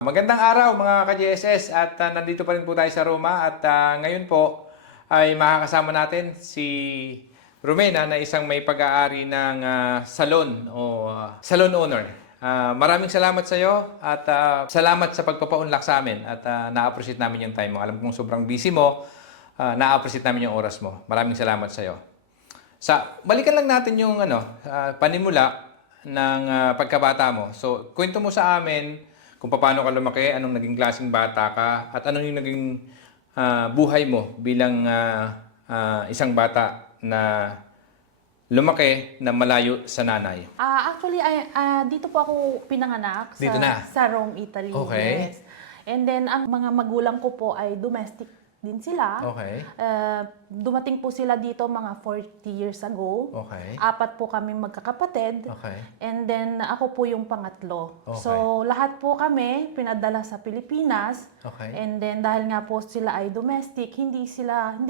Magandang araw mga ka-GSS at nandito pa rin po tayo sa Roma at ngayon po ay makakasama natin si Romena na isang may pag-aari ng salon o salon owner. Maraming salamat sa iyo at salamat sa pagpapaunlak sa amin at na-appreciate namin yung time mo. Alam kong sobrang busy mo, na-appreciate namin yung oras mo. Maraming salamat sa iyo. Balikan lang natin yung panimula ng pagkabata mo. So, kwento mo sa amin kung paano ka lumaki, anong naging klaseng bata ka, at anong yung naging buhay mo bilang isang bata na lumaki na malayo sa nanay. Actually, dito po ako pinanganak Dito na? sa Rome, Italy. Okay. Yes. And then, ang mga magulang ko po ay domestic din sila. Okay. Dumating po sila dito mga 40 years ago. Okay. 4 po kami magkakapatid. Okay. And then, ako po yung pangatlo. Okay. So, lahat po kami pinadala sa Pilipinas. Okay. And then, dahil nga po sila ay domestic, hindi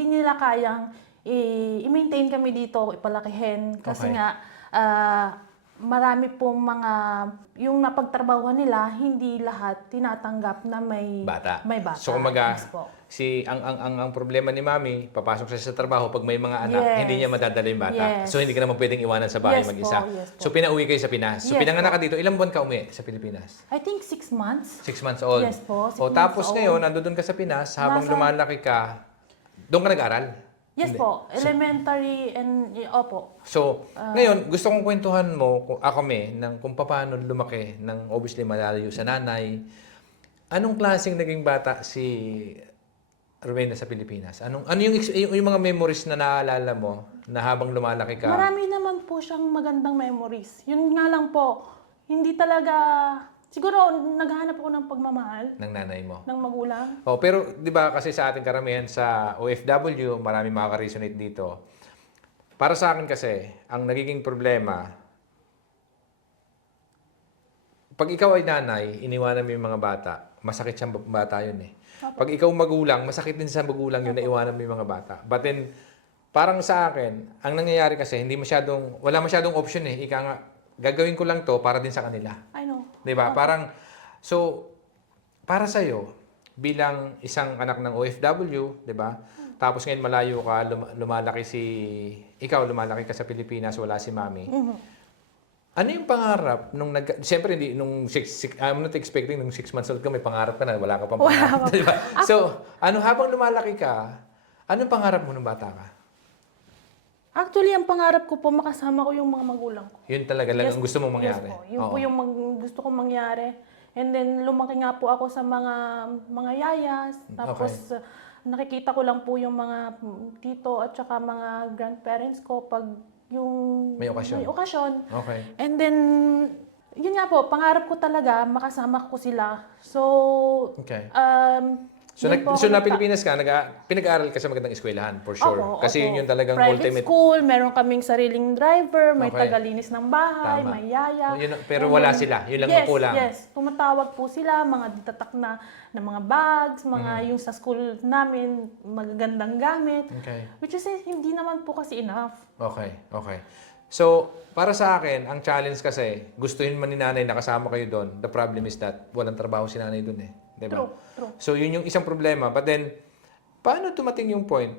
nila kayang i-maintain kami dito, ipalakihin. Kasi Okay. nga, marami pong yung napagtrabahuhan nila, hindi lahat tinatanggap na may Bata. May bata. So, kumaga, Yes po. ang problema ni Mami, papasok siya sa trabaho, pag may mga anak, Yes. hindi niya madadala yung bata. Yes. So, hindi ka naman pwedeng iwanan sa bahay Yes mag-isa. po, yes po. So, pinauwi kayo sa Pinas. So, Yes pinanganak po. ka dito. Ilang buwan ka umuwi sa Pilipinas? I think 6 months. 6 months old. Yes po, 6 O tapos months old. ngayon, nandoon ka sa Pinas, habang lumalaki ka, doon ka nag-aral? Yes Hindi. po. Elementary and opo. So, ngayon, gusto kong kwentuhan mo, kung paano lumaki ng obviously malayo sa nanay. Anong klaseng naging bata si Rowena sa Pilipinas? Ano yung mga memories na naalala mo na habang lumalaki ka? Marami naman po siyang magandang memories. Yun nga lang po, hindi talaga, siguro naghahanap ako ng pagmamahal Ng nanay mo? ng magulang. Oh, pero 'di ba kasi sa ating karamihan sa OFW, marami makaka-resonate dito. Para sa akin kasi, ang nagiging problema, pag ikaw ay nanay, iniwanan mo yung mga bata, masakit siyang bata yun eh. Pag ikaw magulang, masakit din sa magulang yun na iwanan mo yung mga bata. But then, parang sa akin, ang nangyayari kasi, wala masyadong option eh. Ika nga, gagawin ko lang to para din sa kanila. I know. 'Di ba? Parang, so, para sa'yo, bilang isang anak ng OFW, 'di ba? Tapos ngayon malayo ka, lumalaki ka sa Pilipinas, wala si Mami. Ano yung pangarap siyempre I'm not expecting nung 6 months old ka, may pangarap ka na, wala ka pang pangarap. Diba? So, habang lumalaki ka, anong pangarap mo nung bata ka? Actually, ang pangarap ko po, makasama ko yung mga magulang ko. Yun talaga lang ang gusto mong mangyari. Yes po. Yun po Oo. yung gusto kong mangyari. And then, lumaki nga po ako sa mga yayas. Tapos, nakikita ko lang po yung mga tito at saka mga grandparents ko pag yung May okasyon. may okasyon. Okay. And then, yun nga po, pangarap ko talaga, makasama ko sila. So, Okay. So, yun po ako na Pilipinas ka, pinag-aaral ka sa magandang eskwelahan, for sure. Opo, Kasi opo. yun yung talagang Private ultimate. school, meron kaming sariling driver, may Okay. tagalinis ng bahay, Tama. may yaya. Pero And wala then, sila. Yun lang yes, ang kulang. Yes, tumatawag po sila, mga ditatak na mga bags, mga yung sa school namin, magagandang gamit. Okay. Which is, hindi naman po kasi enough. Okay. So, para sa akin, ang challenge kasi, gustuhin man ni nanay na kasama kayo doon, the problem is that walang trabaho si nanay doon eh. Diba? True. So, yun yung isang problema. But then, paano tumating yung point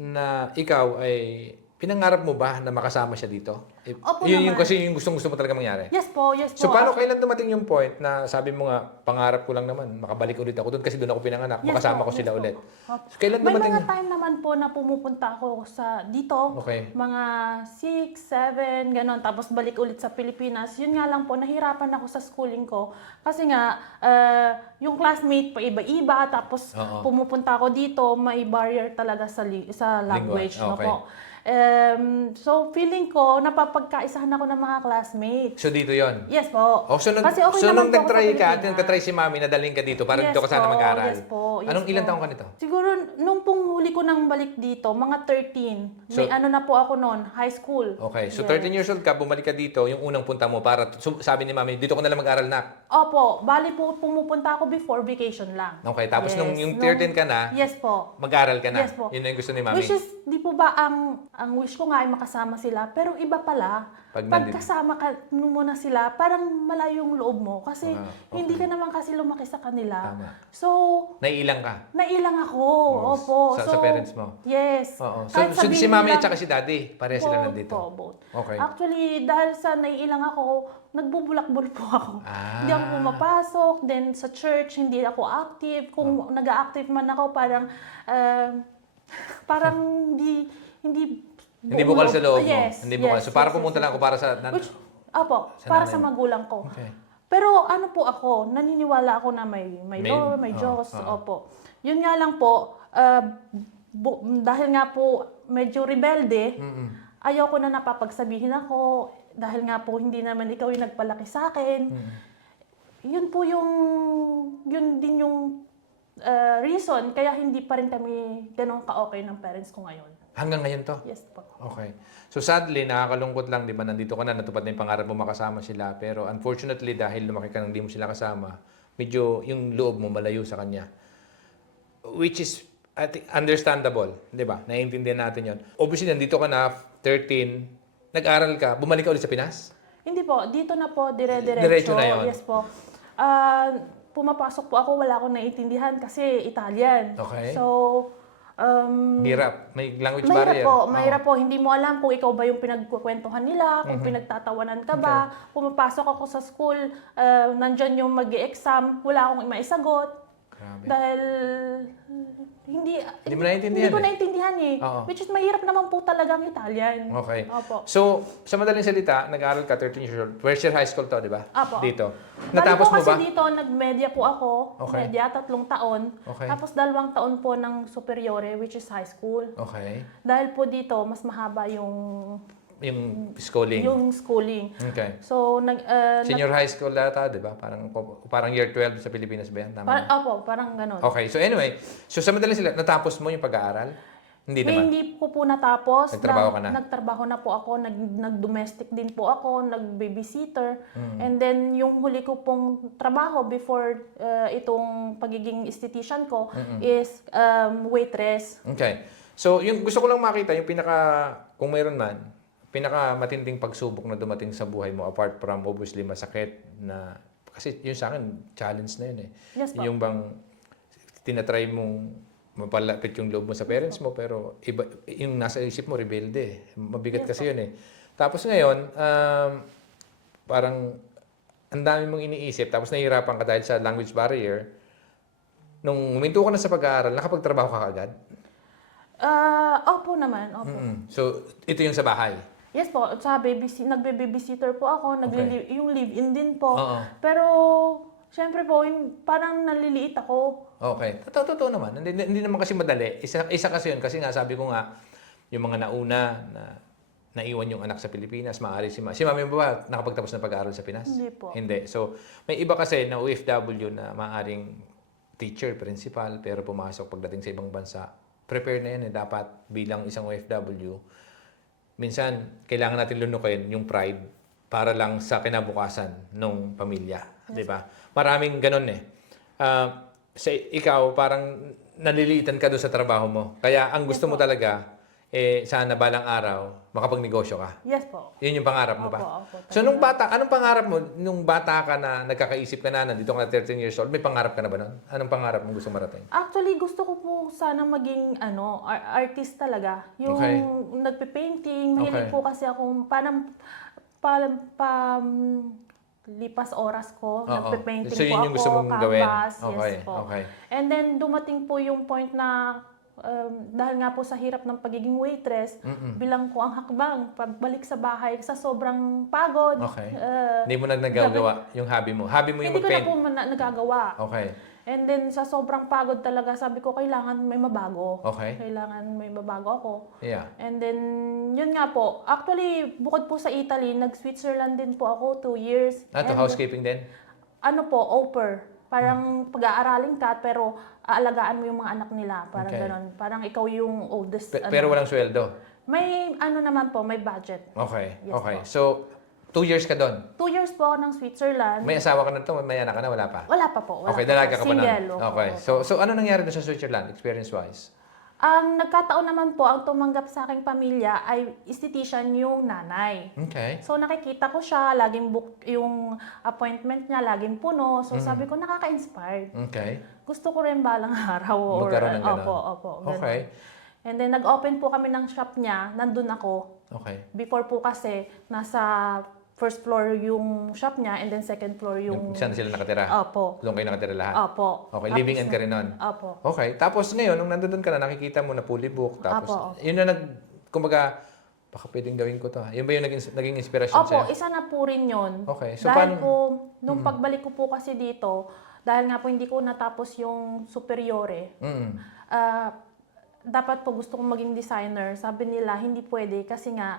na ikaw ay pinangarap mo ba na makasama siya dito? Opo Yun yung naman. kasi yung gustong-gusto mo talaga mangyari. Yes po. So, paano kailan dumating yung point na sabi mo nga, pangarap ko lang naman, makabalik ulit ako doon kasi doon ako pinanganak, Yes makasama po, ko sila yes po. ulit. Opo. So, kailan May dumating mga time naman po na pumupunta ako dito, Okay. mga 6, 7, ganon, tapos balik ulit sa Pilipinas. Yun nga lang po, nahirapan ako sa schooling ko. Kasi nga, yung classmate pa iba-iba, tapos Oo. pumupunta ako dito, may barrier talaga sa language. No Okay. po. So, feeling ko, napapagkaisahan ako ng mga classmates. So, dito yon. Yes po. Oh, so, Kasi okay so nung naman po ako sa nag-try ka, Pilipinas. nagtatry si Mami na dalhin ka dito para Yes dito ka sana po, mag-aral. yes po, yes Anong ilang po. taong ka nito? Siguro, nung pong huli ko nang balik dito, mga 13. So- May ano na po ako noon, high school. Okay, so Yes. 13 years old ka, bumalik ka dito, yung unang punta mo para, sabi ni Mami, dito ko na lang mag-aral na. Opo, bali po pumupunta ako before vacation lang. Okay, tapos Yes, nung yung 13 ka na, Yes po. mag-aral ka na. Yes po. Yun na yung gusto ni Mami. Which is, di po ba ang ang wish ko nga ay makasama sila. Pero iba pala, Pag pag nandito- kasama ka muna sila, parang malayo yung loob mo. Kasi okay. hindi ka naman kasi lumaki sa kanila. Tama. So, Naiilang ka? nailang ako. Oo, Opo. sa parents mo? Yes. Oo. So, Kahit si sabihin mami nilang- at saka si daddy, pareha sila Both nandito? po, both. Okay. Actually, dahil sa naiilang ako, nagbubulakbol po ako. Ah. Hindi ako pumapasok. Then sa church, hindi ako active. Kung nag-active man ako, parang hindi Bukal sa loob mo? Yes. Hindi bukal. yes, So, para yes, pumunta yes, lang ako para sa... Opo, Sa para nanay sa mo. magulang ko. Okay. Pero ano po ako, naniniwala ako na may Lord, may Diyos. Opo. Yun nga lang po, dahil nga po medyo rebelde, ayaw ko na napapagsabihin ako, dahil nga po hindi naman ikaw yung nagpalaki sa akin. Yun po yun din yung reason, kaya hindi pa rin kami ganun ka-okay ng parents ko ngayon. Hanggang ngayon to? Yes po. Okay. So sadly, nakakalungkot lang, di ba, nandito ka na, natupad na yung pangarap mo makasama sila. Pero unfortunately, dahil lumaki ka nang di mo sila kasama, medyo yung loob mo malayo sa kanya. Which is, I think, understandable. Di ba? Naiintindihan natin yon. Obviously, nandito ka na, 13, nag-aral ka, bumalik ka ulit sa Pinas? Hindi po, dito na po, dire-diretso. Diretso na yun. Yes po. Pumapasok po ako, wala akong naiintindihan kasi Italian. Okay. So, Hirap. May language mahirap barrier. po, mahirap po. Hindi mo alam kung ikaw ba yung pinagkukwentuhan nila, kung pinagtatawanan ka ba. Pumapasok ako sa school, nandyan yung mag-exam, wala akong maisagot. Grabe. Dahil hindi Hindi mo naiintindihan Hindi ko eh. naiintindihan eh. Oo. Which is mahirap naman po talagang Italian. Okay. Opo. So, sa madaling salita, nag-aaral ka, 13 years old. First year high school to, di ba? Apo. Dito. Bali Natapos po mo kasi ba? dito, nag-media po ako. Okay. Media, 3 taon. Okay. Tapos 2 taon po ng superiore, which is high school. Okay. Dahil po dito, mas mahaba yung Yung schooling. schooling. Okay. So, Senior high school data, di ba? Parang year 12 sa Pilipinas ba yan? Tama ba? parang ganun. Okay. So anyway, so sa madaling salita, natapos mo yung pag-aaral? Hindi May naman. hindi ko po natapos. Nagtrabaho ka na? Nagtrabaho na po ako. Nag-domestic din po ako. Nag-babysitter. Mm. And then, yung huli ko pong trabaho before itong pagiging esthetician ko is waitress. Okay. So, yung gusto ko lang makita, yung kung mayroon man, pinaka matinding pagsubok na dumating sa buhay mo, apart from obviously masakit na, kasi yun sa akin, challenge na yun eh. Yes po. Yung bang tinatry mong mapalapit yung loob mo sa parents mo, pero iba, yung nasa isip mo, rebelde eh. Mabigat Yes kasi yun eh. Tapos ngayon, parang ang dami mong iniisip, tapos nahihirapan ka dahil sa language barrier. Nung huminto ka na sa pag-aaral, nakapagtrabaho ka agad? Opo naman. Opo. So, ito yung sa bahay. Yes po, sa nagbe-babysitter po ako, yung live-in din po. Oo. Pero, syempre po, parang naliliit ako. Okay. Totoo naman. Hindi naman kasi madali. Isa kasi yun. Kasi nga, sabi ko nga, yung mga nauna na naiwan yung anak sa Pilipinas, maaari si Mami mo ba nakapagtapos ng pag-aaral sa Pinas? Hindi po. Hindi. So, may iba kasi na OFW na maaaring teacher, principal, pero pumasok pagdating sa ibang bansa. Prepare na yan eh. Dapat bilang isang OFW, minsan, kailangan natin lunukin yung pride para lang sa kinabukasan ng pamilya. Di ba? Maraming ganun eh. Sa ikaw, parang naliliitan ka doon sa trabaho mo. Kaya ang gusto mo talaga, sana balang araw, makapagnegosyo ka. Yes po. Yun yung pangarap mo ba? Opo, So, anong pangarap mo, nung bata ka na nagkakaisip ka na, nandito ka na 13 years old, may pangarap ka na ba nun? Anong pangarap mo gusto marating? Actually, gusto ko po sana maging artist talaga. Yung Okay. nagpe-painting, mahilig Okay. po kasi akong lipas oras ko, Oo. nagpe-painting So, po yun ako, yung gusto mong gawin? canvas, Okay, yes po. okay. And then, dumating po yung point na dahil nga po sa hirap ng pagiging waitress, bilang ko ang hakbang, pagbalik sa bahay, sa sobrang pagod. Okay. Hindi mo na nagagawa yung hobby mo. Hobby mo yung Hindi ko na mag-paint. po nagagawa. Okay. And then, sa sobrang pagod talaga, sabi ko, kailangan may mabago. Okay. Kailangan may mabago ako. Yeah. And then, yun nga po. Actually, bukod po sa Italy, nag-Switzerland din po ako 2 years. To And, housekeeping din? Ano po, au pair. Parang pag-aaralin ka, pero aalagaan mo yung mga anak nila. Parang Okay. ganon. Parang ikaw yung oldest. Pero walang sweldo? May ano naman po, may budget. Okay. Yes Okay. po. So, 2 years ka doon? 2 years po ako ng Switzerland. May asawa ka na to? May anak ka na? Wala pa? Wala pa po. Wala Okay, pa dalaga po. ka pa na. Single. Okay. opo. So ano nangyari doon sa Switzerland, experience-wise? Ang nagkataon naman po, ang tumanggap sa aking pamilya ay esthetician yung nanay. Okay. So nakikita ko siya, laging book yung appointment niya, laging puno. So sabi ko, nakaka-inspired. Okay. Gusto ko rin balang araw. Magkaroon ng ganon. Opo, ganun. Okay. And then nag-open po kami ng shop niya, nandun ako. Okay. Before po kasi, nasa first floor yung shop niya and then second floor yung... Saan sila nakatira? Opo. Doon kayo nakatira lahat? Opo. Okay, Tapos living-in ka rin nun? Opo. Okay. Tapos ngayon, nung nandun ka na, nakikita mo na fully booked. Tapos, Opo. yun na kumbaga, baka pwedeng gawin ko to. Yun ba yung naging inspiration Opo, sa'yo? isa na po rin yun. Okay. So, Dahil paano? po, nung pagbalik ko po kasi dito, dahil nga po hindi ko natapos yung superiore, Mm. dapat po gusto kong maging designer. Sabi nila, hindi pwede kasi nga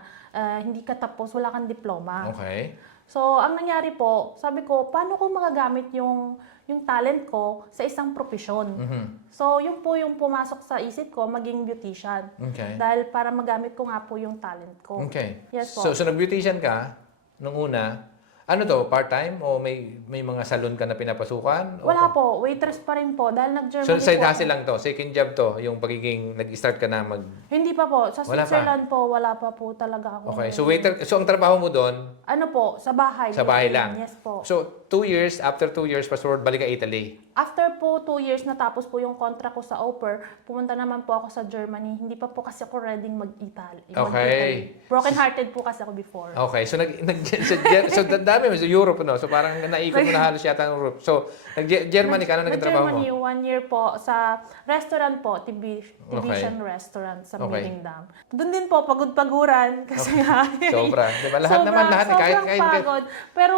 hindi ka tapos, wala kang diploma. Okay. So, ang nangyari po, sabi ko, paano ko magagamit yung talent ko sa isang profesyon? Mhm. So, yun po yung pumasok sa isip ko, maging beautician. Okay. Dahil para magamit ko nga po yung talent ko. Okay. Yes po. So nag-beautician ka nung una. Ano to, part-time o may mga salon ka na pinapasukan? O Wala po, waitress pa rin po. Dahil nag-Germany So side po hustle ako. lang to, second job to, yung pagiging nag-start ka na Hindi pa po. Sa Wala pa. Switzerland po, wala pa po talaga ako. Okay, so waiter, so ang trabaho mo doon, Ano po, sa bahay. sa bahay lang? Yes po. So 2 years, after 2 years, passport, balik ka Italy. After po 2 years natapos po yung contract ko sa au pair, pumunta naman po ako sa Germany. Hindi pa po kasi ako ready mag-Italy. Okay. Broken-hearted po kasi ako before. Okay, so so dami mo sa Europe, no? So parang naikot mo na halos yata ng Europe. So nag-Germany ka, ano naging trabaho mo? Nag-Germany, 1 year po sa restaurant po, Tibition Restaurant sa Okay. Millingdam. Doon din po, pagod-paguran kasi nga. Sobra. Di ba? Lahat naman, lahat. Sobrang pagod. Pero,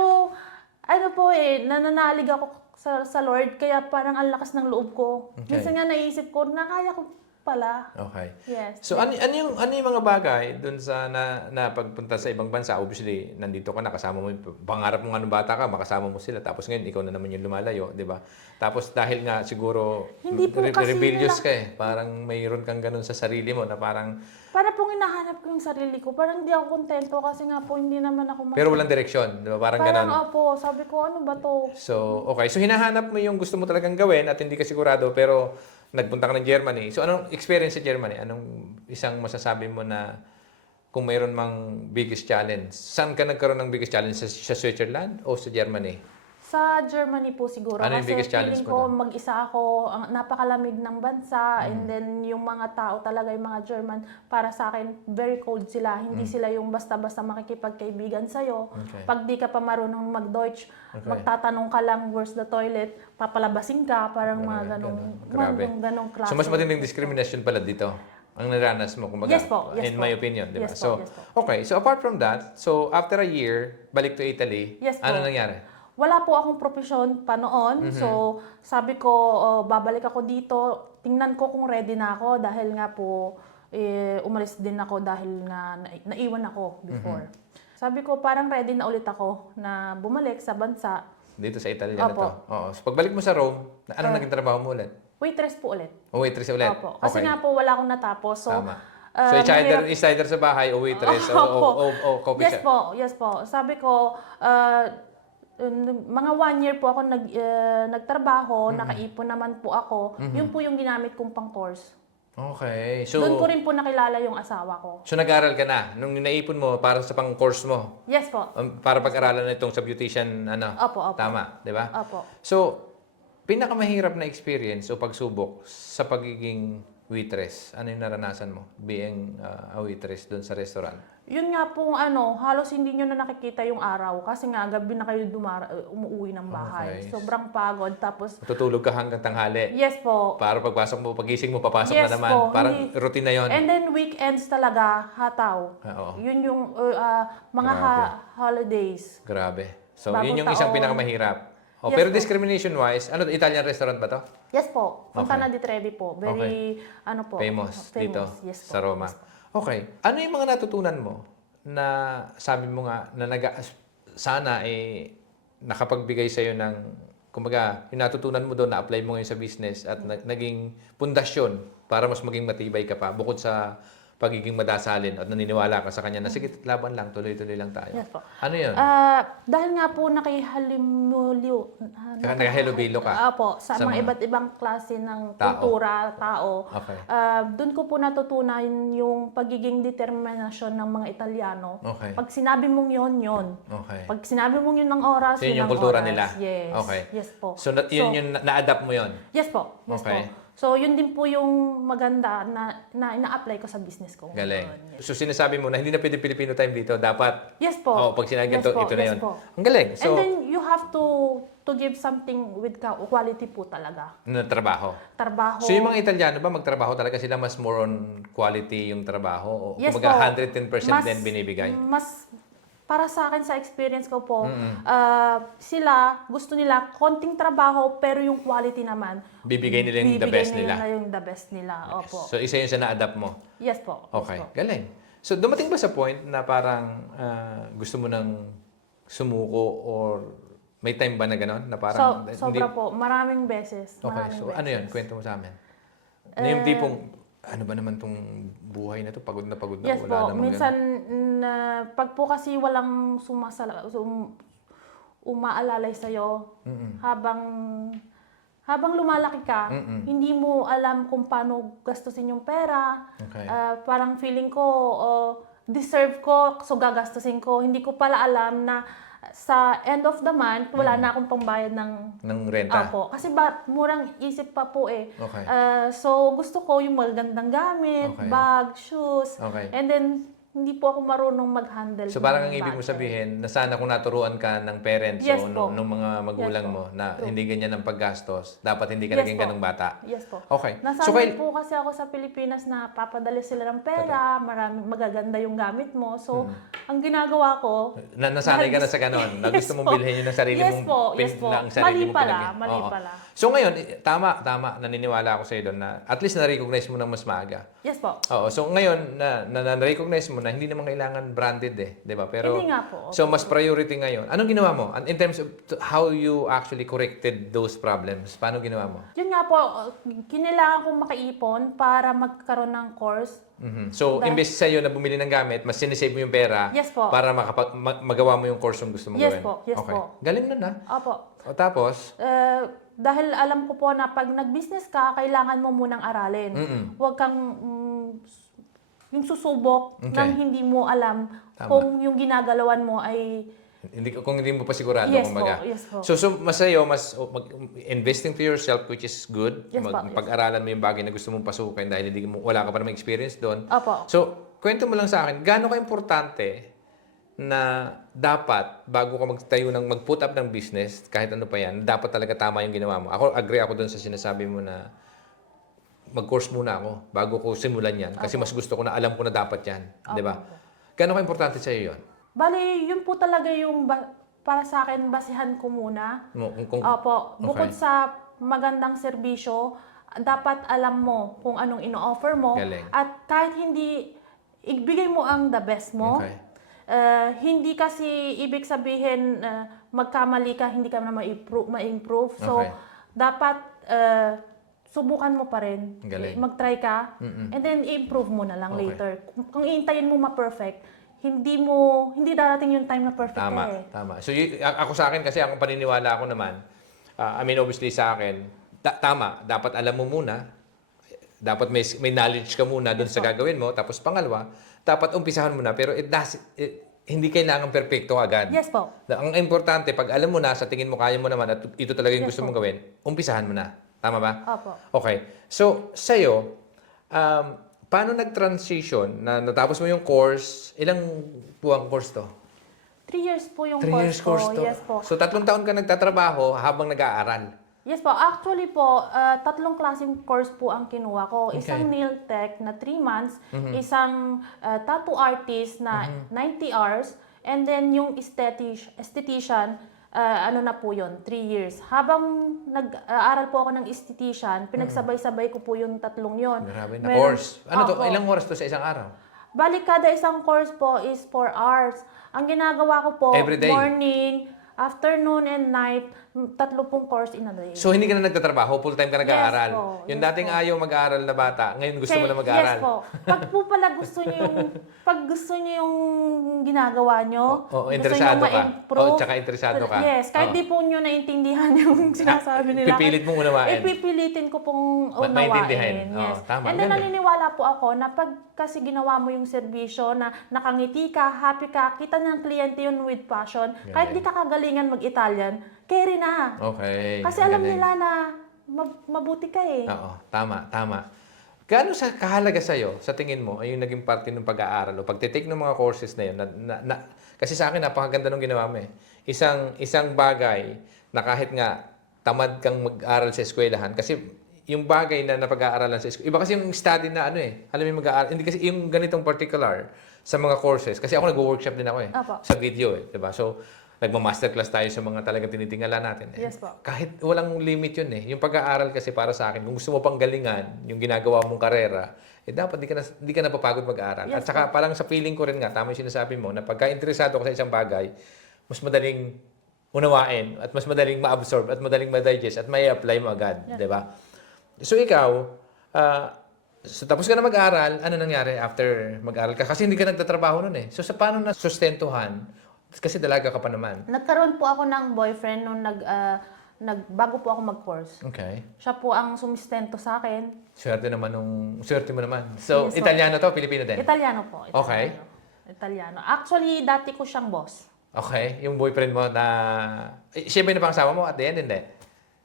ano po nananalig ako sa Lord, kaya parang ang lakas ng loob ko. Okay. Minsan nga naisip ko, nakaya ko pala. Okay. Yes. So ano yung mga bagay doon sa na pagpunta sa ibang bansa? Obviously, nandito ka na, kasama mo, pangarap mo nga nung bata ka, makasama mo sila. Tapos ngayon, ikaw na naman yung lumalayo, di ba? Tapos dahil nga siguro Hindi po kasi rebellious ka eh. Parang mayroon kang ganun sa sarili mo na parang, Para pong hinahanap ko yung sarili ko. Parang hindi ako kontento kasi nga po hindi naman ako pero walang direksyon, di ba? Parang Parang ganun. opo, sabi ko ano ba to? So, okay. So, hinahanap mo yung gusto mo talagang gawin at hindi ka sigurado, pero nagpunta ka ng Germany. So, anong experience sa Germany? Anong isang masasabi mo na kung mayroon mang biggest challenge? Saan ka nagkaroon ng biggest challenge? Sa Switzerland o sa Germany? Sa Germany po siguro. Ano yung kasi biggest challenge feeling mo ko mag-isa ako, ang napakalamig ng bansa, and then yung mga tao talaga, yung mga German, para sa akin, very cold sila. Hindi sila yung basta-basta makikipagkaibigan sa'yo. Okay. Pag di ka pa marunong mag-Deutsch, Okay. magtatanong ka lang, where's the toilet? Papalabasin ka, parang mga ganong, Grabe. ganong klase. So, mas matinding discrimination pala dito. Ang naranas mo, kumbaga, Yes po, yes in po. my opinion, di ba? Yes po, So, yes po. okay. So, apart from that, so after a year, balik to Italy, Yes po. ano nangyari? Wala po akong profesyon pa noon. So, sabi ko, babalik ako dito. Tingnan ko kung ready na ako dahil nga po, umalis din ako dahil nga naiwan ako before. Sabi ko, parang ready na ulit ako na bumalik sa bansa. Dito sa Italy na Opo. to. Oo. So, pagbalik mo sa Rome, anong naging trabaho mo ulit? Waitress po ulit. O waitress ulit? Opo. Kasi Okay. nga po, wala akong natapos. So, Tama. So, it's either sa bahay o waitress Opo. o coffee Yes shop. po, yes po. Sabi ko, mga 1 year po ako nagtrabaho, nakaipon naman po ako. Yun po yung ginamit kong pang course. Okay. So, Doon ko rin po nakilala yung asawa ko. so nag-aral ka na. Nung naipon mo para sa pang-course mo, Yes po. para pag-aralan na itong sa beautician, Opo, opo. Tama, di ba? Opo. So, pinakamahirap na experience o pagsubok sa pagiging waitress, ano yung naranasan mo being a waitress doon sa restaurant? Yun nga po, halos hindi nyo na nakikita yung araw kasi nga gabi na kayo umuwi ng bahay. Okay. Sobrang pagod. Tapos, Tutulog ka hanggang tanghali. yes po. Para pagpasok mo, pagising mo, papasok Yes na naman. po, Parang hindi- routine na yon. And then weekends talaga, hataw. Oo. Yun yung mga Grabe. holidays. Grabe. So, Bagong yun yung isang taon. pinakamahirap. Yes pero po. discrimination-wise, ano, Italian restaurant ba to? Yes po. Okay. Fontana di Trevi po. Very, po. Famous dito Yes po. sa Roma. Okay. Ano yung mga natutunan mo na sabi mo nga na sana nakapagbigay sa'yo ng, kumbaga, yung natutunan mo doon, na-apply mo ngayon sa business at naging pundasyon para mas maging matibay ka pa bukod sa pagiging madasalin at naniniwala ka sa kanya na sige, laban lang, tuloy-tuloy lang tayo. Yes po. Ano yun? Dahil nga po Saka nakahalubilo ka sa sa mga mga iba't ibang klase ng tao. kultura, tao. Okay. Doon ko po natutunan yung pagiging determinasyon ng mga Italyano. Okay. Pag sinabi mong yon. Okay. Pag sinabi mong yun ng oras, So, yun yung ng kultura oras. nila? Yes. Okay. Yes po. So, yun yung na-adapt mo yun? Yes po. Yes Okay. po. So, yun din po yung maganda na ina-apply ko sa business ko. Galing. Ngayon. So, sinasabi mo na hindi na pwede Pilipino time dito. Dapat, Yes po. pag sinabi Yes ito, po. ito na Yes yun. po. Ang galing. And So, then, you have to give something with quality po talaga. na trabaho. Trabaho. So, yung mga Italiano ba, magtrabaho talaga sila mas more on quality yung trabaho? O Yes kumbaga, po. 110% din binibigay? Mas, para sa akin, sa experience ko po, sila, gusto nila konting trabaho, pero yung quality naman, Bibigay nila yung the best nila? yung the best nila. Opo. So, isa yun sa na-adapt mo? Yes po. Okay. Yes po. Galing. So, dumating ba sa point na parang gusto mo nang sumuko or may time ba na gano'n? Na parang, Sobra po. Maraming beses. Okay. Maraming So, beses. ano yun? Kwento mo sa amin. Ano yung tipong, ano ba naman tong buhay na to? Pagod na pagod na. Yes Wala po. namang Minsan, pag po kasi walang umaalalay sa'yo, habang lumalaki ka, hindi mo alam kung paano gastusin yung pera. Okay. Parang feeling ko, deserve ko, so gagastusin ko. Hindi ko pala alam na sa end of the month, wala na akong pambayad ng renta? Apo. Kasi murang isip pa po eh. Okay. So, gusto ko yung magandang gamit, Okay. bag, shoes. Okay. And then, hindi po ako marunong mag-handle. So parang ang ng ibig mo budget. sabihin, na sana kung naturuan ka ng parents Yes o po. nung mga magulang Yes po. mo na True. hindi ganyan ang paggastos, dapat hindi ka Yes naging po. ganong bata. Yes po. Okay. Nasanay po kasi ako sa Pilipinas na papadala sila ng pera, magaganda yung gamit mo. So, ang ginagawa ko, Nasanay ka na sa ganon, na Yes gusto mong po. bilhin yun ng sarili Yes mong, po, yes po. ng sarili Mali mong pala, pinagyan. mali Oo. pala. So ngayon, tama, naniniwala ako sa iyo doon na at least na-recognize mo na mas maaga. yes po. Oo, so ngayon, na-recognize mo na hindi naman kailangan branded eh, di ba? Pero, Hindi nga po. so mas priority ngayon. Anong ginawa mo? In terms of how you actually corrected those problems, paano ginawa mo? Yun nga po, kinailangan kong makaipon para magkaroon ng course. Mhm. So, imbes sa'yo na bumili ng gamit, mas sinisave mo yung pera Yes po. para magawa mo yung course yung gusto mong Yes gawin. po, yes okay. po. Galing nun ha. Opo. O tapos, Dahil alam ko po na pag nag-business ka, kailangan mo munang aralin. Huwag kang yung susubok Okay. nang hindi mo alam Tama. kung yung ginagalawan mo ay kung hindi mo pa sigurado, Yes kumbaga. po, yes po. So mas sa'yo, investing to yourself, which is good. Yes po, yes. Pag-aralan mo yung bagay na gusto mong pasukin dahil wala ka pa namang experience doon. Opo. So, kwento mo lang sa akin, gaano ka-importante na dapat, bago ka mag-put up ng business, kahit ano pa yan, dapat talaga tama yung ginawa mo. Agree ako doon sa sinasabi mo na mag-course muna ako bago ko simulan yan. Kasi mas gusto ko na alam ko na dapat yan. Di ba? Gaano ka-importante sa'yo yun? Bali, yun po talaga yung para sa akin, basihan ko muna. Opo. Bukod Okay. sa magandang serbisyo, dapat alam mo kung anong ino-offer mo. Galing. At kahit hindi, ibigay mo ang the best mo. Okay. Hindi kasi ibig sabihin magkamali ka, hindi ka na ma-improve. So, Okay. dapat subukan mo pa rin. Galing. Mag-try ka. And then, i-improve mo na lang Okay. later. Kung iintayin mo ma-perfect, hindi darating yung time na perfect Tama, eh. tama. So, ako sa akin, kasi ang paniniwala ko naman, obviously sa akin, tama, dapat alam mo muna, dapat may knowledge ka muna doon sa gagawin mo, tapos pangalawa, dapat umpisahan mo na, pero hindi kailangan perfecto agad. Yes po. Ang importante, pag alam mo na, sa tingin mo, kaya mo naman, at ito talaga yung Yes gusto po. mong gawin, umpisahan mo na. Tama ba? Opo. Okay. So, sa'yo, paano nag-transition na natapos mo yung course? Ilang buwang course to? 3 years po yung 3 years course course ko. to. Yes po. So, 3 taon ka nagtatrabaho habang nag-aaral. Yes po. Actually po, 3 klaseng course po ang kinuha ko. Okay. Isang nail tech na 3 months, isang tattoo artist na 90 hours, and then yung esthetician, ano na po yun, 3 years. Habang nag-aaral po ako ng esthetician, pinagsabay-sabay ko po yung tatlong yun. Grabe na course. Ano to? Opo. Ilang oras to sa isang araw? Balik kada isang course po is 4 hours. Ang ginagawa ko po, Every day? morning, afternoon, and night, 30 course in a day. So, hindi ka na nagtatrabaho? Full-time ka nag-aaral? po. Yung Yes dating po. ayaw mag-aaral na bata, ngayon gusto mo na mag-aaral? Yes po. Pag po pala pag gusto niyo yung ginagawa niyo, Oo, gusto interesado niyo ka. ma-improve. Oo, tsaka interesado ka. Yes, kahit Oo. di po niyo naintindihan yung sinasabi nila. Pipilit mong unawain. Ipipilitin ko pong Ma- maintindihan. unawain. Yes. Oo, tama. And then Ganda. naniniwala po ako na pag kasi ginawa mo yung serbisyo na nakangiti ka, happy ka, kita ng kliyente yun with passion, kahit di ka kagalingan mag-Italian, carry na. Okay. Kasi ang alam galing. nila na mabuti ka eh. Oo, tama, tama. Gaano sa kahalaga sa'yo, sa tingin mo, ay yung naging parte ng pag-aaral o pagtitake ng mga courses na yun? Kasi sa akin, napakaganda ng ginawa mo eh. Isang bagay na kahit nga tamad kang mag-aral sa eskwelahan, kasi yung bagay na napag-aaralan sa eskwelahan, iba kasi yung study na ano eh, alam mo yung mag-aaral, hindi kasi yung ganitong particular sa mga courses, kasi ako nag-workshop din ako eh, Apo. sa video eh, diba? So, nagma-masterclass tayo sa mga talagang tinitingala natin. Eh. Yes po. Kahit walang limit yun eh. Yung pag-aaral kasi para sa akin, kung gusto mo pang galingan, yung ginagawa mong karera, eh dapat di ka na papagod mag-aaral. Yes At saka parang sa feeling ko rin nga, tama yung sinasabi mo, na pagka interesado ka sa isang bagay, mas madaling unawain at mas madaling ma-absorb at madaling ma-digest at may apply mo agad. Yeah. Di ba? So ikaw, so tapos ka na mag-aral, ano nangyari after mag-aral ka? Kasi hindi ka nagtatrabaho nun eh. So sa paano na sustentuhan? Kasi dalaga ka pa naman. Nagkaroon po ako ng boyfriend nung bago po ako mag-course. Okay. Siya po ang sumistento sa akin. Swerte mo naman. So, Yes, so- Italiano to, Pilipino din? Italiano po. Italiano. Okay. Italiano. Actually, dati ko siyang boss. Okay. Yung boyfriend mo na... siya ba yung napangasawa mo at the end, hindi?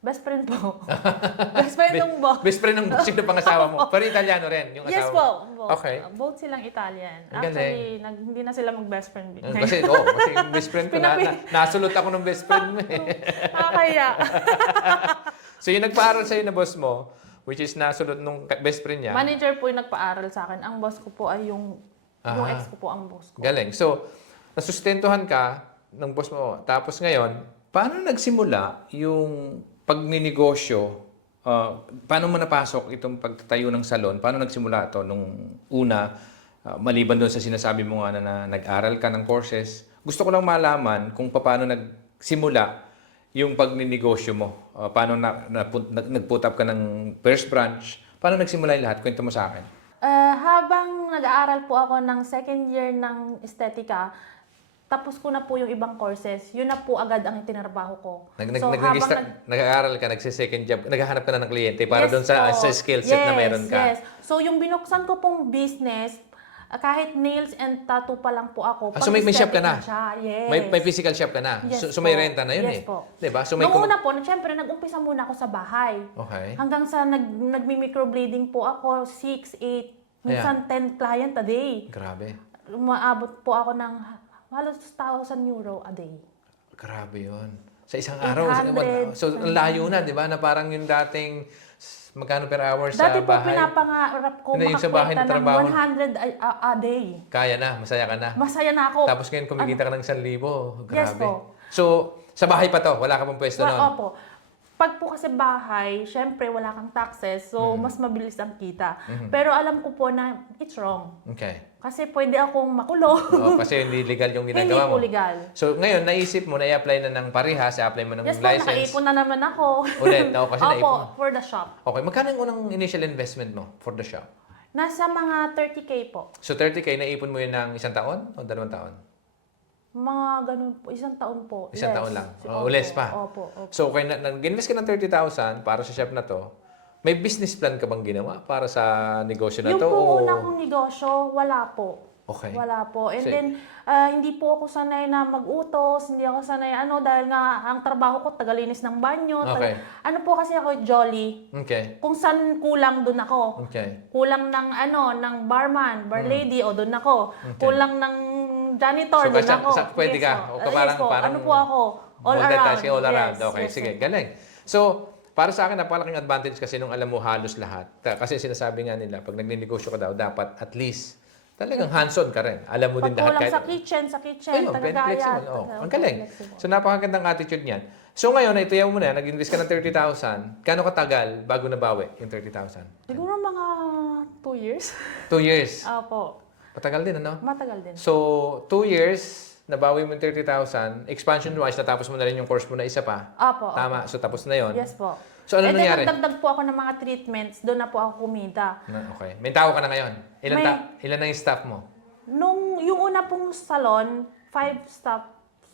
Best friend po. Best friend ng boss. Best friend ng sino pangasawa mo. Pero Italiano rin, yung Yes asawa po. mo. Both. Okay. Both silang Italian. Ang Actually, hindi na sila mag-best friend. Kasi yung best friend ko, nasulot ako ng best friend mo eh. Nakakaya. So, yung nagpaaral sa'yo na boss mo, which is nasulot nung best friend niya, Manager po yung nagpaaral sa akin. Ang boss ko po ay yung ex ko po ang boss ko. galing. So, nasustentuhan ka ng boss mo. Tapos ngayon, paano nagsimula yung pagninegosyo? Paano mo napasok itong pagtatayo ng salon? Paano nagsimula ito nung una? Maliban doon sa sinasabi mo nga na nag-aral ka ng courses. Gusto ko lang malaman kung paano nagsimula yung pagninegosyo mo. Paano nag-put up ka ng first branch? Paano nagsimula yung lahat? Kwento mo sa akin. Habang nag-aaral po ako ng second year ng estetika, tapos ko na po yung ibang courses, yun na po agad ang tinarbaho ko. Nag-aaral ka, nagsi-second job, naghahanap ka na ng kliyente para Yes doon sa po. skill set na meron ka. Yes. So yung binuksan ko pong business, kahit nails and tattoo pa lang po ako. So may shop ka na? Siya. Yes. May physical shop ka na? Yes So may po. renta na yun Yes eh. po. Diba? So may Noong una po, syempre nag-umpisa muna ako sa bahay. Okay. Hanggang sa nagmi-microblading po ako, 6, 8, minsan 10 client a day. Grabe. Umaabot po ako ng halos 1,000 euro a day. Grabe yun. Sa isang araw. 800. So ang layo na, di ba? Na parang yung dating magkano per hour sa Dati po bahay. pinapangarap ko Hindi, yung sa bahay makakwenta na ng trabaho. 100 a day. Kaya na, masaya ka na. Masaya na ako. Tapos ngayon kumikita ka ng 1,000. Grabe. Yes po. So, sa bahay pa to, wala ka pang pwesto noon. Opo. Pag po kasi bahay, syempre wala kang taxes, so mas mabilis ang kita. Pero alam ko po na it's wrong. Okay. Kasi pwede akong makulong. Oo, kasi hindi legal yung Hindi ginagawa po mo. legal. So, ngayon, naisip mo na i-apply na ng parehas, i-apply mo ng Yes po, license. nakaipon na naman ako. Ulit, no? Kasi naipon Opo, mo. for the shop. Okay, magkano yung unang initial investment mo for the shop? Nasa mga 30K po. So, 30K, naipon mo yun ng 1 taon o 2 taon? Mga ganun po, 1 taon po. Isang Less. taon lang. Opo, Less pa. Opo. So, kaya nag-invest ka ng 30,000 para sa shop na to, may business plan ka bang ginawa para sa negosyo na Yung to? po una kong negosyo, wala po. Okay. Wala po. And So, then, hindi po ako sanay na mag-utos, hindi ako sanay dahil nga ang trabaho ko, tagalinis ng banyo. Okay. Ano po kasi ako, jolly. Okay. Kung saan kulang, doon ako. Okay. Kulang ng ng barman, bar lady, o doon ako. Okay. Kulang ng janitor, So, doon ako. pwede Yes ka? po. O Yes po. Ano po ako? All around. Multitasking, all around. Yes, Okay, yes, sige. yes. Galing. So, para sa akin, napakalaking advantage kasi nung alam mo halos lahat. Kasi sinasabi nga nila, pag nagninegosyo ka daw, dapat at least talagang hands-on ka rin. Alam mo din Pag lahat. kulang sa kitchen, Ayun, tagagaya. flexible. Oh, ang galing. So, napakagandang attitude niyan. So, ngayon, naitayaw mo na, nag-invest ka ng 30,000. Kano katagal bago nabawi yung 30,000? Siguro mga 2 years. 2 years. Opo. Matagal din, ano? Matagal din. So, 2 years, nabawi mo yung 30,000, expansion-wise, natapos mo na rin yung course mo na isa pa. Opo. Tama, so tapos na yon. Yes po. So ano And then, nangyari? nagdagdag po ako ng mga treatments. Doon na po ako kumita. Okay. May tao ka na ngayon. May- Ilan na yung staff mo? Yung una pong salon, 5 staff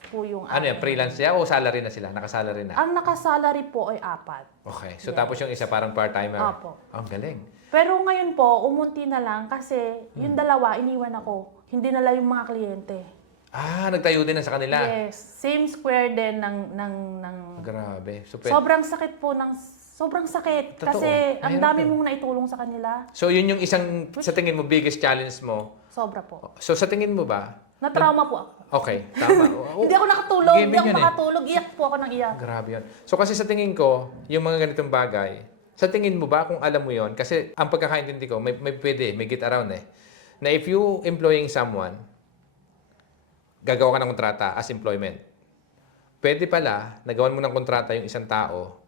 po yung Ano yan, freelance siya o salary na sila? Nakasalary na? Ang nakasalary po ay 4. Okay. So tapos yung isa parang part-timer? Opo. Ang galing. Pero ngayon po, umunti na lang kasi yung dalawa, iniwan ako. Hindi na lang yung mga kliyente. Nagtayo din na sa kanila. Yes. Same square din ng Grabe. So, sobrang sakit po sobrang sakit. Totoo. Kasi ang Mahirap dami yun. mong naitulong sa kanila. so yun yung isang, sa tingin mo, biggest challenge mo. Sobra po. So sa tingin mo ba? Na-trauma po ako. Okay, tama. Hindi ako nakatulog. Given Hindi ako yun eh. makatulog. Iyak po ako ng iyak. Grabe yun. So kasi sa tingin ko, yung mga ganitong bagay, sa tingin mo ba kung alam mo yon? Kasi ang pagkakaintindi ko, may pwede, may get around eh. Na if you employing someone, gagawa ka ng kontrata as employment. Pwede pala, nagawan mo ng kontrata yung isang tao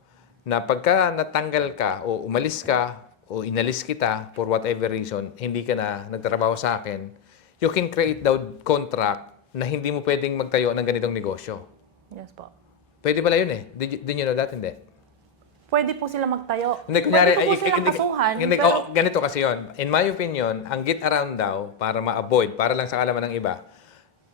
na pagka natanggal ka o umalis ka o inalis kita for whatever reason, hindi ka na nagtrabaho sa akin, you can create daw contract na hindi mo pwedeng magtayo ng ganitong negosyo. Yes po. Pwede pala yun eh. Did you know that? Hindi. Pwede po sila magtayo. Hindi, kunyari, Pwede po silang kasuhan. pero, ganito kasi yun. In my opinion, ang get around daw, para ma-avoid, para lang sa kalaman ng iba,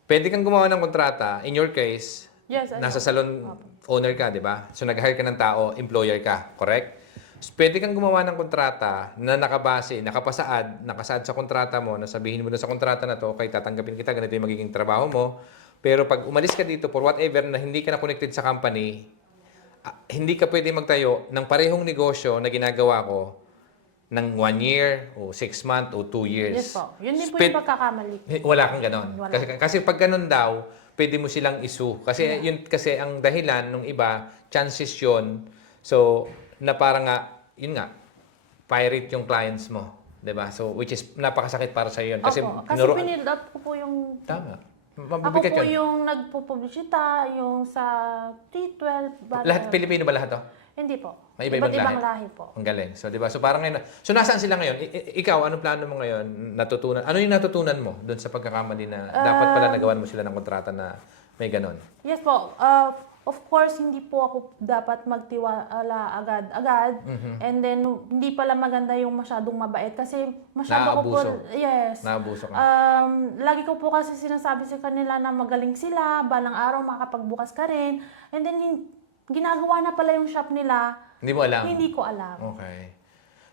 pwede kang gumawa ng kontrata. In your case, yes, nasa salon owner ka, di ba? So, nag-hire ka ng tao, employer ka. Correct? So, pwede kang gumawa ng kontrata na nakasaad sa kontrata mo, na sabihin mo na sa kontrata na to, okay, tatanggapin kita, ganito yung magiging trabaho mo. Pero pag umalis ka dito for whatever na hindi ka na connected sa company, hindi ka pwede magtayo ng parehong negosyo na ginagawa ko ng 1 year o 6 months o 2 years. yes po. Yun din po Spend- yung pagkakamali. Wala kang ganon. Wala. Kasi pag ganon daw, pwede mo silang isu. Kasi yun kasi ang dahilan ng iba, chances yun. So, na parang nga, yun nga, pirate yung clients mo. 'Di ba? So, which is napakasakit para sa iyo yun. Kasi, Opo. Kasi pinild up ko po yung... Tama. Ako Mabibigat po yun. yung nagpupublisita, yung sa T12. Lahat, Pilipino ba lahat to? Hindi po. May iba-ibang Iba't ibang lahi. lahi po. Ang galing. So, di ba? So, parang ngayon, so nasaan sila ngayon? Ikaw, anong plano mo ngayon? Natutunan? Ano yung natutunan mo doon sa pagkakamali na dapat pala nagawan mo sila ng kontrata na may ganon? Yes po. Of course, hindi po ako dapat magtiwala agad-agad. And then, hindi pala maganda yung masyadong mabait. Kasi masyado ko po... Naabuso. Yes. Naabuso ka. Lagi ko po kasi sinasabi sa kanila na magaling sila, balang araw makakapagbukas ka rin. And then, ginagawa na pala yung shop nila. Hindi mo alam? Hindi ko alam. Okay.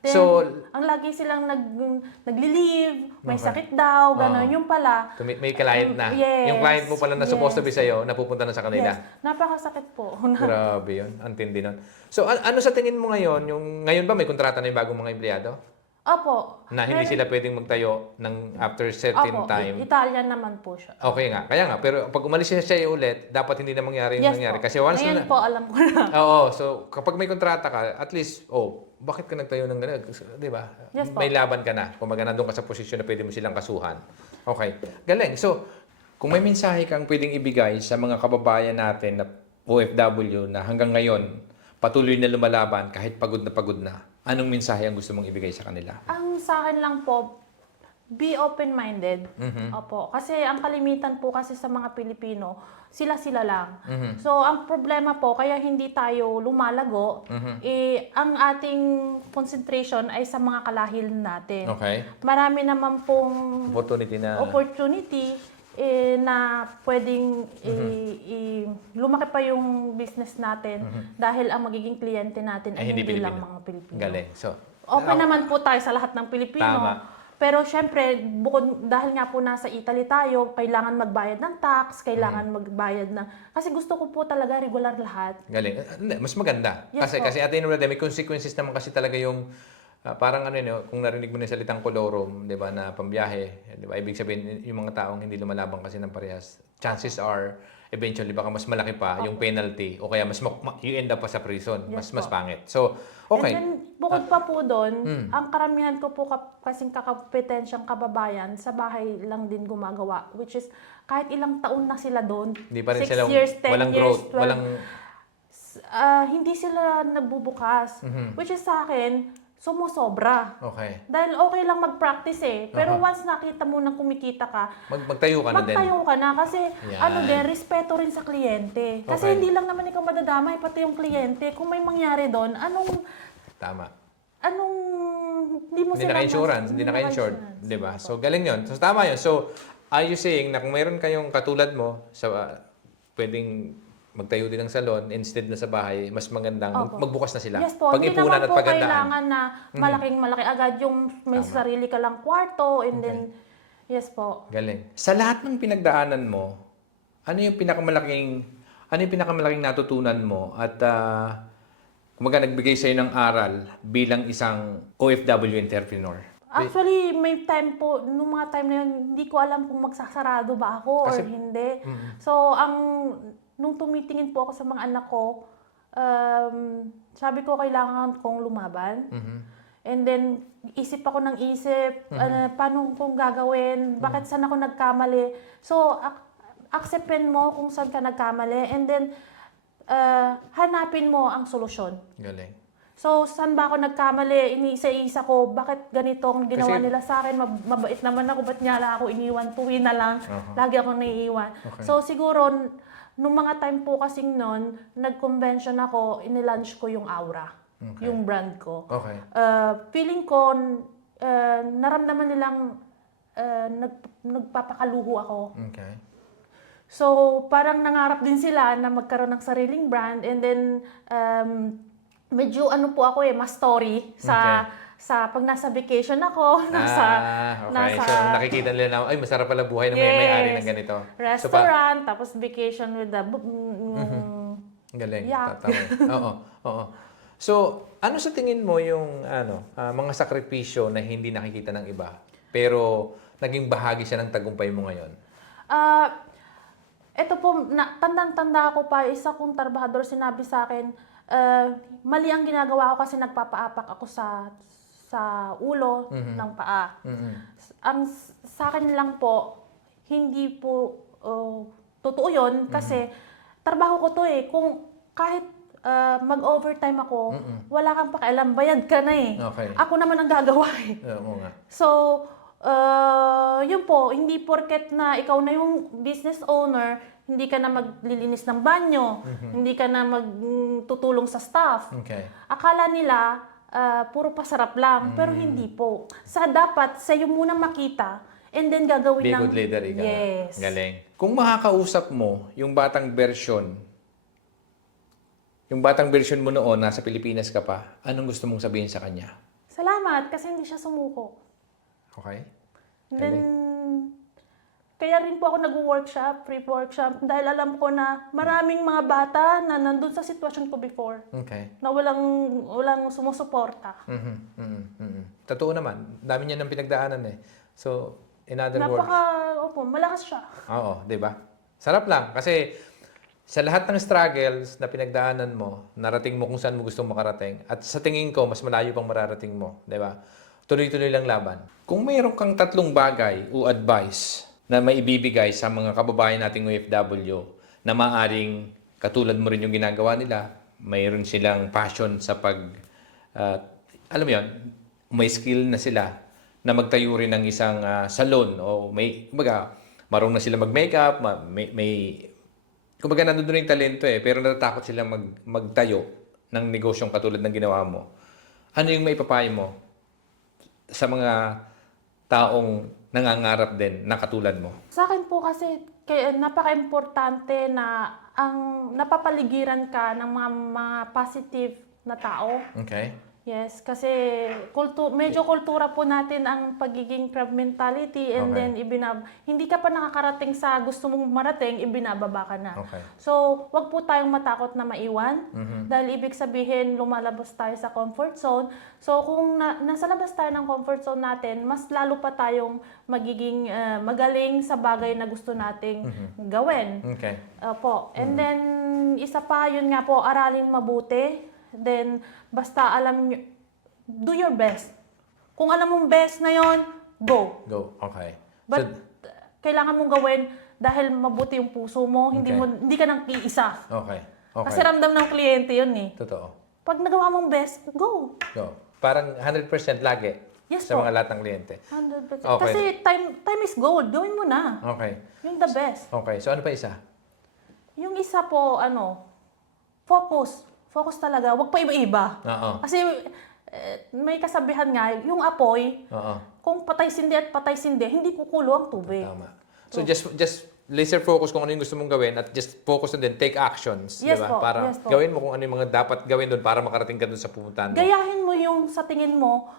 Then, So, ang lagi silang nagli-leave, may sakit daw, gano'n. Yung pala, may client na. Yes. Yung client mo pala na supposed to be sa'yo, napupunta na sa kanila. yes, napakasakit po. Grabe yun. Antindi nun. So, ano sa tingin mo ngayon? Ngayon ba may kontrata na yung bagong mga empleyado? Opo. Na hindi sila pwedeng magtayo ng after certain Opo, time? Italian naman po siya. Okay nga. Kaya nga. Pero pag umalis siya ulit, dapat hindi na mangyari yung Yes nangyari. po. Kasi once Ngayon na... po, alam ko na. Oo. So, kapag may kontrata ka, at least, bakit ka nagtayo ng gano'n? Di ba? Yes po. May laban ka na. Kung nandun ka sa posisyon na pwede mo silang kasuhan. Okay. Galing. So, kung may mensahe kang pwedeng ibigay sa mga kababayan natin na OFW na hanggang ngayon, patuloy na lumalaban kahit pagod na, anong mensahe ang gusto mong ibigay sa kanila? Ang sa akin lang po, be open-minded. Opo. Kasi ang kalimitan po kasi sa mga Pilipino, sila-sila lang. So, ang problema po, kaya hindi tayo lumalago, ang ating concentration ay sa mga kalahil natin. Okay. Marami naman pong opportunity na pwedeng lumaki pa yung business natin dahil ang magiging kliyente natin ay hindi lang mga Pilipino. Galing. So, Open naman po tayo sa lahat ng Pilipino. Tama. Pero syempre, dahil nga po nasa Italy tayo, kailangan magbayad ng tax, kailangan magbayad ng... Kasi gusto ko po talaga regular lahat. galing. Hindi, mas maganda. Yes Kasi po. at the end of the day, may consequences naman kasi talaga yung parang kung narinig mo na yung salitang colorum, 'di ba, na pambiyahe, 'di ba? Ibig sabihin yung mga taong hindi lumalaban kasi ng parehas, chances are eventually baka mas malaki pa yung penalty o kaya you end up pa sa prison, Yes mas po. pangit. So, okay. And then, bukod pa po doon, ang karamihan ko po kasing kakapetensyang kababayan sa bahay lang din gumagawa, which is kahit ilang taon na sila doon, Hindi pa rin 6 sila years, 10 walang years, growth, 12, walang hindi sila nabubukas. Which is sa akin, sumusobra. Okay. Dahil okay lang mag-practice pero once nakita mo na kumikita ka, Magtayo ka na din. magtayo ka na kasi Yan. respeto rin sa kliyente. Kasi Okay. hindi lang naman ikaw madadamay, pati yung kliyente. Kung may mangyari doon, Tama. hindi mo Hindi sila naka-insurance, hindi naka-insured, 'di ba? So galing 'yon. So tama 'yon. So are you saying na kung mayroon kayong katulad mo sa pwedeng magtayo din ng salon instead na sa bahay, mas magandang Opo. magbukas na sila. Yes po, hindi Pag-ipunan naman at po pagandaan. kailangan na malaking-malaki agad yung may sarili ka lang kwarto and then, yes po. Galing. Sa lahat ng pinagdaanan mo, ano yung pinakamalaking natutunan mo at kumaga nagbigay sa'yo ng aral bilang isang OFW entrepreneur? Actually, may time po, nung mga time na yun, hindi ko alam kung magsasarado ba ako or hindi. So, nung tumitingin po ako sa mga anak ko, sabi ko kailangan kong lumaban. And then, isip ako ng isip, paano kong gagawin, bakit saan ako nagkamali. So, acceptin mo kung saan ka nagkamali and then, hanapin mo ang solusyon. Galing. So, saan ba ako nagkamali? Iniisa-isa ko, bakit ganito ang ginawa Kasi- nila sa akin? Mabait naman ako, ba't niya ako iniwan? Tuwi na lang. Lagi ako naiiwan. Okay. So, siguro, nung mga time po kasing nun, nag-convention ako, inilunch ko yung Aura, yung brand ko. Okay. Feeling ko, naramdaman nilang nagpapakaluho ako. Okay. So, parang nangarap din sila na magkaroon ng sariling brand and then medyo ano po ako mas story sa pag nasa vacation ako, okay. So nakikita nila na, ay masarap pala buhay ng may-ari ng ganito. restaurant, tapos vacation with the Galing. Yeah. Tama. Oo. So, ano sa tingin mo yung mga sakripisyo na hindi nakikita ng iba pero naging bahagi siya ng tagumpay mo ngayon? Ito po, tandang-tanda ko pa, isa kong trabahador sinabi sa akin, mali ang ginagawa ko kasi nagpapaapak ako sa ulo ng paa. Ang sa akin lang po, hindi po totoo yun kasi trabaho ko to Kung kahit mag-overtime ako, wala kang pakialam, bayad ka na Okay. Ako naman ang gagawa Oo nga. So, yun po, hindi porket na ikaw na yung business owner, hindi ka na maglilinis ng banyo, hindi ka na magtutulong sa staff. Okay. Akala nila, puro pasarap lang, pero hindi po. Dapat, sa'yo muna makita, and then gagawin Be ng... good leader, ika. Yes. Galing. Kung makakausap mo yung batang version mo noon, nasa Pilipinas ka pa, anong gusto mong sabihin sa kanya? Salamat, kasi hindi siya sumuko. Okay? And then, kaya rin po ako nag-workshop, free workshop, dahil alam ko na maraming mga bata na nandun sa sitwasyon ko before, Okay. na walang sumusuporta. Totoo naman. Dami niya ng pinagdaanan So, in other words, Malakas siya. oo, di ba? Sarap lang. Kasi sa lahat ng struggles na pinagdaanan mo, narating mo kung saan mo gustong makarating. At sa tingin ko, mas malayo pang mararating mo. Di ba? Tuloy-tuloy lang laban. Kung mayroon kang 3 bagay o advice na maibibigay sa mga kababayan nating OFW na maaring katulad mo rin yung ginagawa nila, mayroon silang passion sa alam mo yun, may skill na sila na magtayo rin ng isang salon o marunong na sila mag-makeup, kumbaga nandun rin yung talento pero natatakot sila magtayo ng negosyong katulad ng ginawa mo. Ano yung maipapayo mo sa mga taong nangangarap din na katulad mo? Sa akin po kasi napaka-importante na ang napapaligiran ka ng mga positive na tao. Okay. Yes, kasi medyo kultura po natin ang pagiging crab mentality and then hindi ka pa nakakarating sa gusto mong marating, ibinababa ka na. Okay. So, wag po tayong matakot na maiwan dahil ibig sabihin lumalabas tayo sa comfort zone. So, kung nasa labas tayo ng comfort zone natin, mas lalo pa tayong magiging magaling sa bagay na gusto nating gawin. Okay. Opo. And then, isa pa, yun nga po, aralin mabuti. Then, basta alam nyo, do your best. Kung alam mong best na yon, go. Go. Okay. But, kailangan mong gawin dahil mabuti yung puso mo, hindi ka nang iisa. Okay. Kasi ramdam ng kliyente yun Totoo. Pag nagawa mong best, go. No. Parang 100% lagi Yes sa po. mga lahat ng kliyente. 100%. Okay. Kasi time is gold. Gawin mo na. Okay. Yung the best. Okay. So, ano pa isa? Yung isa po, focus. Focus talaga. Huwag pa iba-iba. Oo. Kasi may kasabihan nga, yung apoy, Oo. kung patay-sindi at patay-sindi, hindi kukulo ang tubig. Tama. So, just laser focus kung ano yung gusto mong gawin at just focus and then take actions. Yes di ba? po, Para yes po. gawin mo kung ano yung mga dapat gawin doon para makarating ka doon sa pupuntahan mo. Gayahin mo yung sa tingin mo,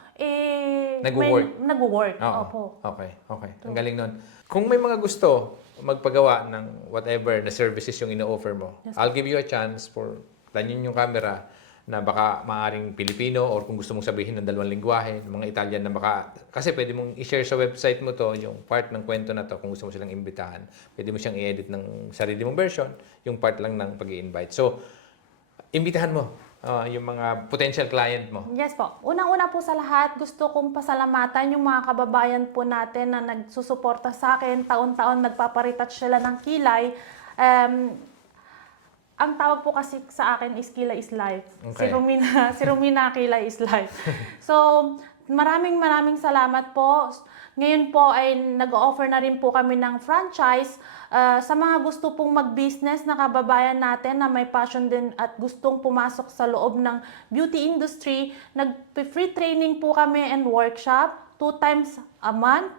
Nag-work. Nag-work. Oo. Opo. Okay. Okay. Ang galing nun. Kung may mga gusto magpagawa ng whatever na services yung ino-offer mo, Yes. I'll give you a chance for tanyin yung camera na baka maaring Pilipino or kung gusto mong sabihin ng dalawang lingwahe, mga Italian na baka, kasi pwede mong i-share sa website mo to, yung part ng kwento na to, kung gusto mo silang imbitahan. Pwede mo siyang i-edit ng sarili mong version, yung part lang ng pag-i-invite. So, imbitahan mo yung mga potential client mo. Yes po. Unang-una po sa lahat, gusto kong pasalamatan yung mga kababayan po natin na nagsusuporta sa akin. Taon-taon nagpaparetouch sila ng kilay. Ang tawag po kasi sa akin is Kilay is Life. Okay. Si Romina Kilay is Life. So, maraming salamat po. Ngayon po ay nag-offer na rin po kami ng franchise sa mga gusto pong mag-business na kababayan natin na may passion din at gustong pumasok sa loob ng beauty industry. Nag-free training po kami and workshop 2 times a month.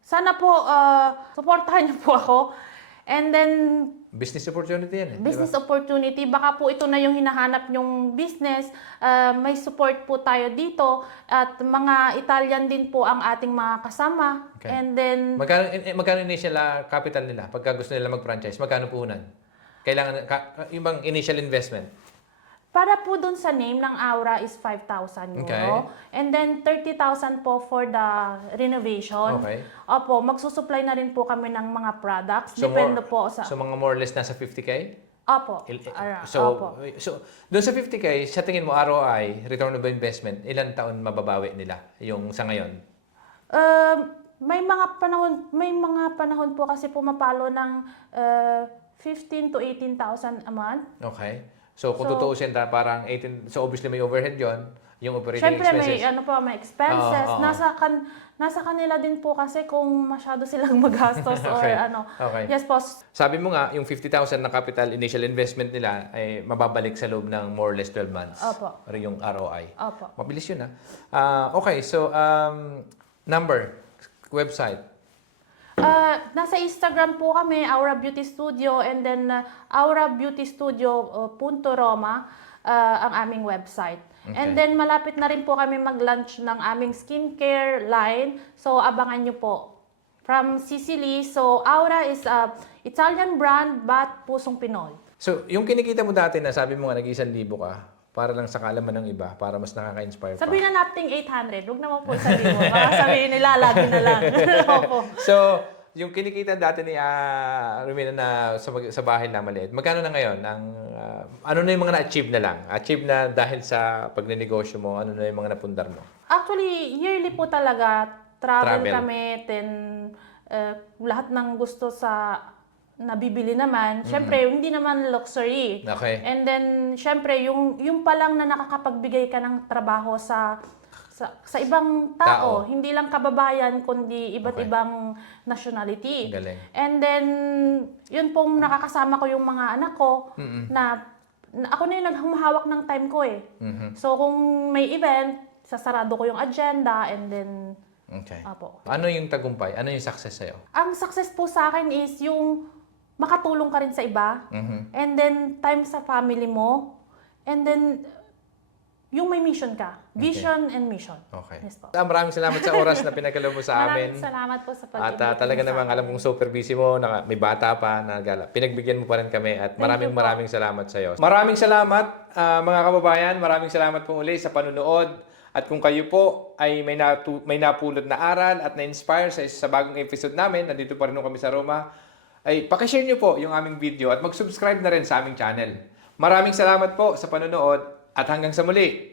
Sana po supportahan niyo po ako. And then Business opportunity yan eh. business opportunity, baka po ito na yung hinahanap nyong business, may support po tayo dito at mga Italian din po ang ating mga kasama. Okay. And then Magkano initial capital nila pagka gusto nila mag-franchise? Magkano puhunan? Kailangan, yung bang initial investment? para po dun sa name ng Aura is 5,000 euro. Okay. And then 30,000 po for the renovation. Okay. Opo, magsusupply na rin po kami ng mga products. Depende po sa... So mga more or less nasa 50K? Opo. Opo. So doon sa 50K, sa tingin mo ROI, return on investment, ilang taon mababawi nila yung sa ngayon? May mga panahon po kasi pumapalo ng 15 to 18,000 a month. Okay. So kung tutuusin parang 18, so obviously may overhead yon, yung operating Siyempre expenses. may expenses. Oo. Nasa kanila din po kasi kung masyado silang magastos Okay. or Okay. Yes po. Sabi mo nga, yung 50,000 na capital initial investment nila ay mababalik sa loob ng more or less 12 months. Opo. Or yung ROI. Opo. Mabilis yun okay, so number, website. Nasa Instagram po kami, Aura Beauty Studio, and then Aura Beauty Studio .Roma ang aming website. Okay. And then malapit na rin po kami mag-launch ng aming skincare line. So abangan nyo po. From Sicily. So Aura is a Italian brand but pusong Pinoy. So, yung kinikita mo dati na sabi mo nga nag-1,000 ka, para lang sa kaalaman ng iba, para mas nakaka-inspire pa. Sabihin na nating 800. Huwag naman po sabihin mo. Baka sabihin nila, lagi na lang. Opo. So, yung kinikita dati ni Romina na sa bahay na maliit, magkano na ngayon? Ano na yung mga na-achieve na lang? Achieve na dahil sa pagnenegosyo mo, ano na yung mga napundar mo? Actually, yearly po talaga. Travel Travel. kami, then lahat ng gusto sa nabibili naman. Siyempre, hindi naman luxury. Okay. And then, siyempre, yung pa lang na nakakapagbigay ka ng trabaho sa ibang tao. Hindi lang kababayan, kundi iba't Okay. ibang nationality. Galing. And then, yun pong nakakasama ko yung mga anak ko na ako na yung naghumahawak ng time ko eh. So, kung may event, sasarado ko yung agenda and then, Okay. apo. Ano yung tagumpay? Ano yung success sa'yo? Ang success po sa akin is yung makatulong ka rin sa iba. And then, time sa family mo. And then, yung may mission ka. Vision and mission. Okay. Yes po. Maraming salamat sa oras na pinagkalob mo sa amin. Maraming salamat po sa At pag-invite talaga niyo sa namang akin. alam kong super busy mo, may bata pa, pinagbigyan mo pa rin kami at you po. maraming salamat sa iyo. Maraming salamat mga kababayan, maraming salamat po uli sa panunood. At kung kayo po ay may napulot na aral at na-inspire sa bagong episode namin, nandito pa rin kami sa Roma, ay pakishare nyo po yung aming video at mag-subscribe na rin sa aming channel. Maraming salamat po sa panunood at hanggang sa muli.